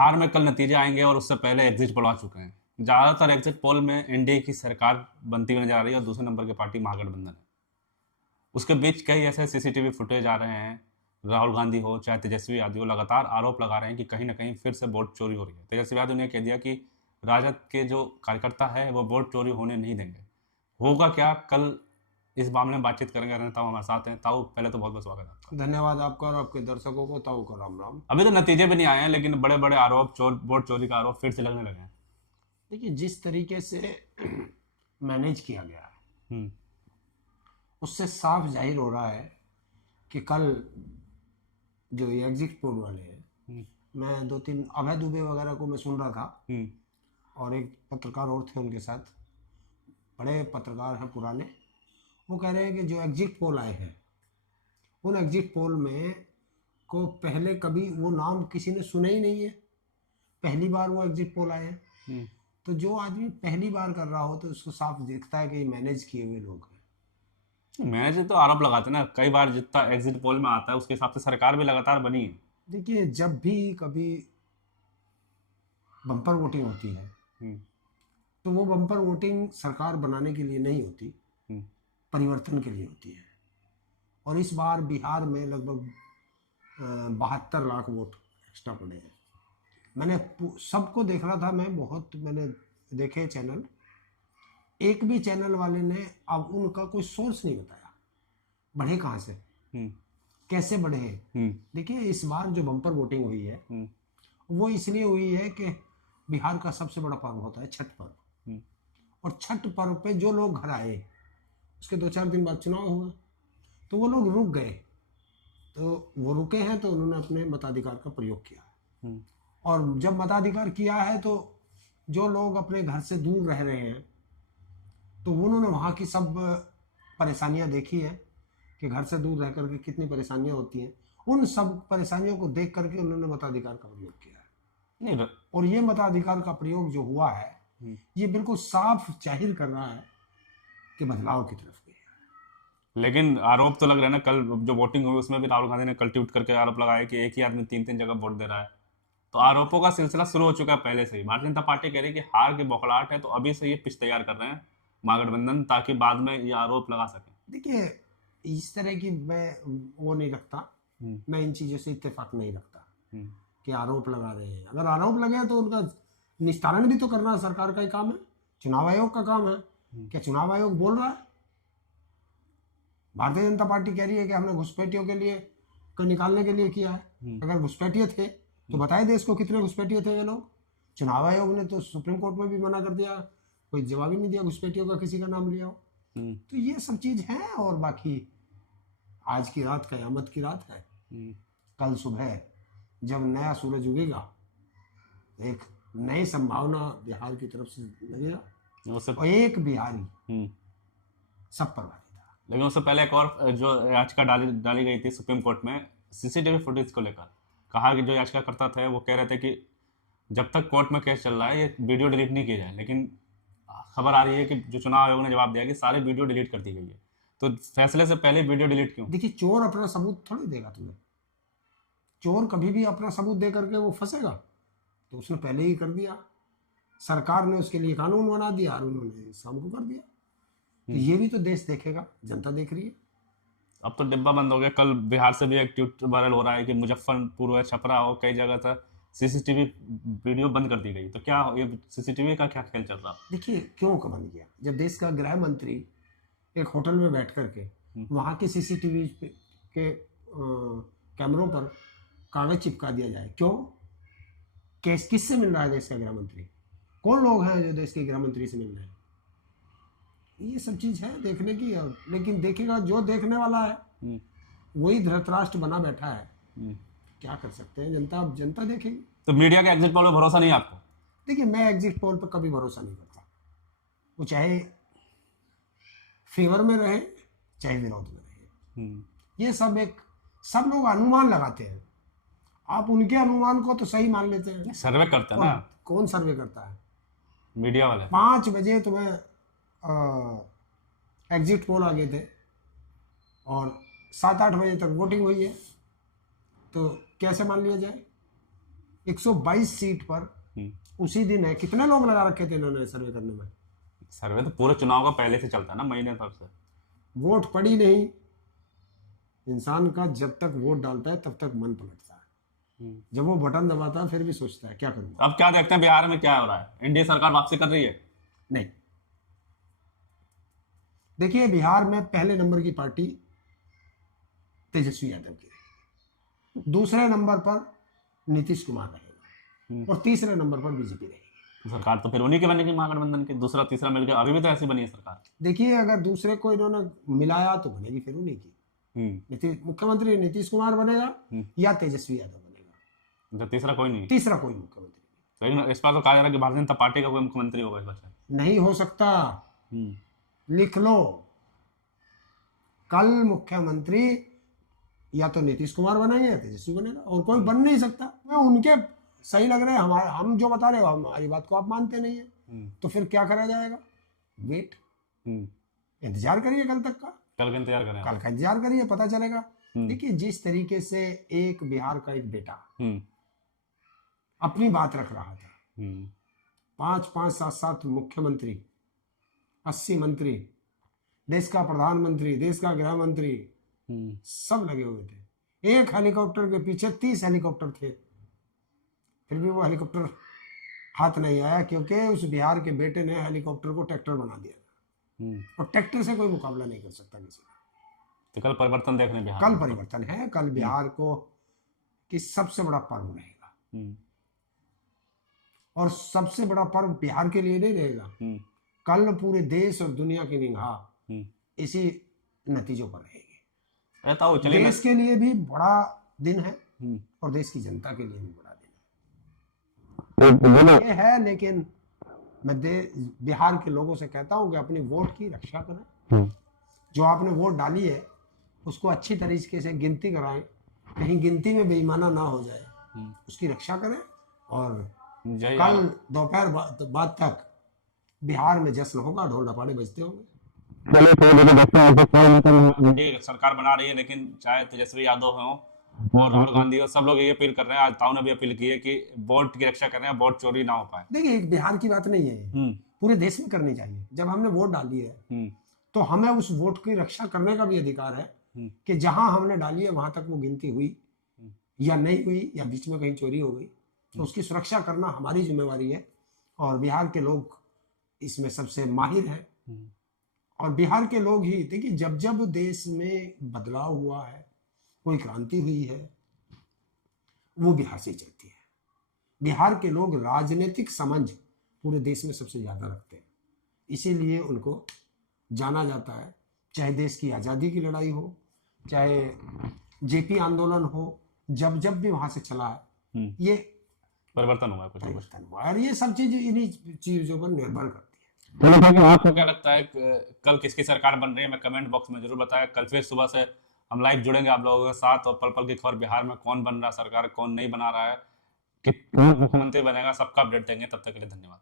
बिहार में कल नतीजे आएंगे और उससे पहले एग्जिट पोल आ चुके हैं। ज़्यादातर एग्जिट पोल में एनडीए की सरकार बनती हुई नजर आ रही है और दूसरे नंबर की पार्टी महागठबंधन है। उसके बीच कई ऐसे सीसीटीवी फुटेज आ रहे हैं, राहुल गांधी हो चाहे तेजस्वी यादव हो, लगातार आरोप लगा रहे हैं कि कहीं ना कहीं फिर से वोट चोरी हो रही है। तेजस्वी यादव ने कह दिया कि राजद के जो कार्यकर्ता है वो वोट चोरी होने नहीं देंगे। होगा क्या, कल इस मामले में बातचीत करेंगे। ताऊ हमारे साथ हैं। ताऊ, पहले तो बहुत बहुत स्वागत है आपका। धन्यवाद आपका और आपके दर्शकों को। ताऊ को राम राम। अभी तो नतीजे भी नहीं आए हैं, लेकिन बड़े बड़े आरोप, वोट चोरी का आरोप फिर से लगने लगे हैं। देखिए, जिस तरीके से मैनेज किया गया है उससे साफ जाहिर हो रहा है कि कल जो ये एग्जिट पोल वाले हैं, मैं 2-3 अभय दुबे वगैरह को मैं सुन रहा था और एक पत्रकार और थे उनके साथ, बड़े पत्रकार हैं पुराने, वो कह रहे हैं कि जो एग्जिट पोल आए हैं उन एग्जिट पोल में को पहले कभी वो नाम किसी ने सुना ही नहीं है, पहली बार वो एग्जिट पोल आए हैं। तो जो आदमी पहली बार कर रहा हो तो उसको साफ दिखता है कि मैनेज किए हुए लोग हैं। मैनेज तो आरोप लगाते हैं ना, कई बार जितना एग्जिट पोल में आता है उसके हिसाब से सरकार भी लगातार बनी है। देखिए, जब भी कभी बम्पर वोटिंग होती है तो वो बम्पर वोटिंग सरकार बनाने के लिए नहीं होती, परिवर्तन के लिए होती है। और इस बार बिहार में लगभग 72 लाख वोट एक्स्ट्रा पड़े हैं। मैंने सबको देख रहा था, मैंने देखे चैनल, एक भी चैनल वाले ने अब उनका कोई सोर्स नहीं बताया बढ़े कहाँ से, कैसे बढ़े हैं। देखिए, इस बार जो बम्पर वोटिंग हुई है वो इसलिए हुई है कि बिहार का सबसे बड़ा पर्व होता है छठ पर्व, और छठ पर्व पे जो लोग घर आए उसके 2-4 दिन बाद चुनाव हुआ तो वो लोग रुक गए। तो वो रुके हैं तो उन्होंने अपने मताधिकार का प्रयोग किया, और जब मताधिकार किया है तो जो लोग अपने घर से दूर रह रहे हैं तो उन्होंने वहाँ की सब परेशानियाँ देखी है कि घर से दूर रह करके कितनी परेशानियाँ होती हैं। उन सब परेशानियों को देख करके उन्होंने मताधिकार का प्रयोग किया है। और ये मताधिकार का प्रयोग जो हुआ है ये बिल्कुल साफ जाहिर कर रहा है कि बदलाव की तरफ गया है। लेकिन आरोप तो लग रहा है ना, कल जो वोटिंग हुई उसमें भी राहुल गांधी ने कल ट्वीट करके आरोप लगाया कि एक ही आदमी 3-3 जगह वोट दे रहा है। तो आरोपों का सिलसिला शुरू हो चुका है पहले से ही। भारतीय जनता पार्टी कह रही है कि हार की बौखलाहट है, तो अभी से ये पिच तैयार कर रहे हैं महागठबंधन, ताकि बाद में ये आरोप लगा सकें। देखिए, इस तरह की मैं वो नहीं रखता, मैं इन चीज़ों से इत्तेफाक नहीं रखता कि आरोप लगा रहे हैं। अगर आरोप लगे तो उनका निस्तारण भी तो करना सरकार का ही काम है, चुनाव आयोग का काम है। क्या चुनाव आयोग बोल रहा है? भारतीय जनता पार्टी कह रही है कि हमने घुसपैठियों के लिए को निकालने के लिए किया है। अगर घुसपैठिए थे तो बताए देश को कितने घुसपैठिए थे ये लोग। चुनाव आयोग ने तो सुप्रीम कोर्ट में भी मना कर दिया, कोई जवाब ही नहीं दिया घुसपैठियों का किसी का नाम लिया हो। तो ये सब चीज है। और बाकी आज की रात कयामत की रात है। कल सुबह जब नया सूरज उगेगा एक नई संभावना बिहार की तरफ से लगेगा, और एक बिहारी सब पर भारी था। लेकिन उससे पहले एक और जो याचिका डाली गई थी सुप्रीम कोर्ट में सीसीटीवी फुटेज को लेकर, कहा कि जो याचिकाकर्ता थे वो कह रहे थे कि जब तक कोर्ट में केस चल रहा है ये वीडियो डिलीट नहीं किया जाए। लेकिन खबर आ रही है कि जो चुनाव आयोग ने जवाब दिया कि सारे वीडियो डिलीट कर दी गई है। तो फैसले से पहले वीडियो डिलीट क्यों? देखिए, चोर अपना सबूत थोड़ी देगा तुम्हें। चोर कभी भी अपना सबूत दे करके वो फंसेगा, तो उसने पहले ही कर दिया। सरकार ने उसके लिए कानून बना दिया और उन्होंने शाम को कर दिया। तो ये भी तो देश देखेगा, जनता देख रही है। अब तो डिब्बा बंद हो गया। कल बिहार से भी एक ट्वीट वायरल हो रहा है कि मुजफ्फरपुर हो, छपरा हो, कई जगह था सीसीटीवी वीडियो बंद कर दी गई। तो क्या ये सीसीटीवी का क्या खेल चल रहा? देखिए, क्यों का बंद किया? जब देश का गृह मंत्री एक होटल में बैठ करके वहाँ के सीसीटीवी के कैमरों पर कागज चिपका दिया जाए, क्यों? केस किससे मिल रहा है देश का गृह मंत्री? कौन लोग हैं जो देश के गृह मंत्री से मिल रहे हैं? ये सब चीज है देखने की। और लेकिन देखेगा जो देखने वाला है वही धृतराष्ट्र बना बैठा है। क्या कर सकते हैं, जनता देखेगी। तो मीडिया के एग्जिट पोल में भरोसा नहीं है आपको? देखिए, मैं एग्जिट पोल पर कभी भरोसा नहीं करता। वो चाहे फेवर में रहे चाहे विरोध में रहे। ये सब लोग अनुमान लगाते हैं। आप उनके अनुमान को तो सही मान लेते हैं। सर्वे करते हैं ना। कौन सर्वे करता है? मीडिया वाले। 5 बजे तुम्हें एग्जिट पोल आ गए थे और 7-8 बजे तक वोटिंग हुई है, तो कैसे मान लिया जाए? 122 सीट पर उसी दिन है। कितने लोग लगा रखे थे इन्होंने सर्वे करने में? सर्वे तो पूरे चुनाव का पहले से चलता है ना, महीने तक से। वोट पड़ी नहीं। इंसान का जब तक वोट डालता है तब तक मन पलटता है। जब वो बटन दबाता है फिर भी सोचता है क्या करूंगा। अब क्या देखते हैं बिहार में क्या हो रहा है? एनडीए सरकार वापसी कर रही है? नहीं, देखिए बिहार में पहले नंबर की पार्टी तेजस्वी यादव की रहेगी, दूसरे नंबर पर नीतीश कुमार रहेगा और तीसरे नंबर पर बीजेपी रहेगी। सरकार तो फिर उन्हीं के बनेगी, महागठबंधन की, दूसरा तीसरा मिलकर। अभी भी तो ऐसी बनी है सरकार। देखिए अगर दूसरे को इन्होंने मिलाया तो बनेगी फिर उन्हीं की। मुख्यमंत्री नीतीश कुमार बनेगा या तेजस्वी यादव बनेगा, तो तीसरा कोई नहीं, तीसरा कोई मुख्यमंत्री नहीं। तो इस बार तो कहा जा रहा है कि भारतीय जनता पार्टी का कोई मुख्यमंत्री होगा इस बार। नहीं हो सकता, लिख लो। कल मुख्यमंत्री या तो नीतीश कुमार बनेंगे या तेजस्वी बनेगा, और कोई बन नहीं सकता। मैं उनके सही लग रहे हैं, हमारे हम जो बता रहे हो हमारी बात को आप मानते नहीं है, तो फिर क्या करा जाएगा? वेट, इंतजार करिए कल तक का। कल का इंतजार करें, कल का इंतजार करिए, पता चलेगा। देखिए जिस तरीके से एक बिहार का एक बेटा अपनी बात रख रहा था, 5-5, 7-7 मुख्यमंत्री, 80 मंत्री, देश का प्रधानमंत्री, देश का गृह मंत्री, सब लगे हुए थे। एक हेलीकॉप्टर के पीछे 30 हेलीकॉप्टर थे, फिर भी वो हेलीकॉप्टर हाथ नहीं आया क्योंकि उस बिहार के बेटे ने हेलीकॉप्टर को ट्रैक्टर बना दिया। और ट्रैक्टर से कोई मुकाबला नहीं कर सकता किसी का। तो कल परिवर्तन देखने बिहार, कल परिवर्तन है। कल बिहार को कि सबसे बड़ा पर्व रहेगा, और सबसे बड़ा पर्व बिहार के लिए नहीं रहेगा, कल पूरे देश और दुनिया की निगाह इसी नतीजों पर रहेगी। देश के लिए भी बड़ा दिन है और देश की जनता के लिए भी बड़ा दिन है। ये है, लेकिन मैं बिहार के लोगों से कहता हूं कि अपनी वोट की रक्षा करें। जो आपने वोट डाली है उसको अच्छी तरीके से गिनती कराएं, कहीं गिनती में बेईमाना ना हो जाए, उसकी रक्षा करें। और कल दोपहर बाद तक बिहार में जश्न होगा, ढोल डपाड़े बजते होंगे। सरकार बना रही है, लेकिन चाहे तेजस्वी यादव हो और राहुल गांधी हो, सब लोग ये अपील कर रहे हैं, आज ताऊ ने भी अपील की है कि वोट की रक्षा कर रहे हैं, वोट चोरी ना हो पाए। देखिए एक बिहार की बात नहीं है, पूरे देश में करनी चाहिए। जब हमने वोट डाली है तो हमें उस वोट की रक्षा करने का भी अधिकार है कि जहां हमने डाली है वहां तक वो गिनती हुई या नहीं हुई, या बीच में कहीं चोरी हो गई, तो उसकी सुरक्षा करना हमारी जिम्मेवारी है। और बिहार के लोग इसमें सबसे माहिर है। और बिहार के लोग ही, देखिए जब जब देश में बदलाव हुआ है, कोई क्रांति हुई है, वो बिहार से चलती है। बिहार के लोग राजनीतिक समझ पूरे देश में सबसे ज्यादा रखते हैं, इसीलिए उनको जाना जाता है। चाहे देश की आजादी की लड़ाई हो, चाहे जेपी आंदोलन हो, जब जब भी वहां से चला है ये परिवर्तन हुआ, कुछ परिवर्तन हुआ। और ये सब चीज इन्हीं चीजों पर निर्भर करती है। आपको क्या लगता है कल किसकी सरकार बन रही है? मैं कमेंट बॉक्स में जरूर बताएं। कल फिर सुबह से हम लाइव जुड़ेंगे आप लोगों के साथ, और पल पल की खबर बिहार में कौन बन रहा है सरकार, कौन नहीं बना रहा है, कि कौन मुख्यमंत्री बनेगा, सबका अपडेट देंगे। तब तक के लिए धन्यवाद।